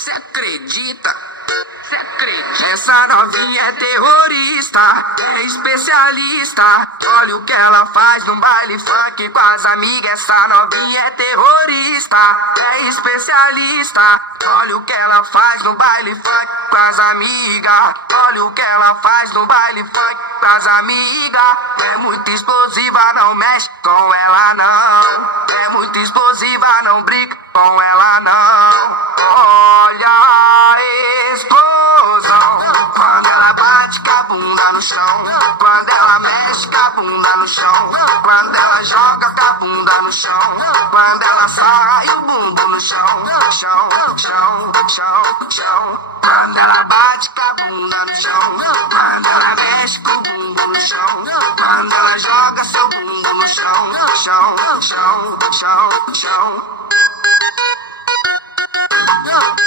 Cê acredita? Cê acredita? Essa novinha é terrorista, é especialista. Olha o que ela faz no baile funk com as amigas. Essa novinha é terrorista, é especialista. Olha o que ela faz no baile funk com as amigas. Olha o que ela faz no baile funk com as amigas. É muito explosiva, não mexe com ela não. É muito explosiva, não brinca com ela não. Olha a explosão quando ela bate com a bunda no chão, quando ela mexe com a bunda no chão, quando ela joga com a bunda no chão, quando ela sai o bumbum no chão, chão, chão, chão, chão. Quando ela bate com a bunda no chão, quando ela mexe com o bumbum no chão, quando ela joga seu bumbum no chão, chão, chão, chão, chão.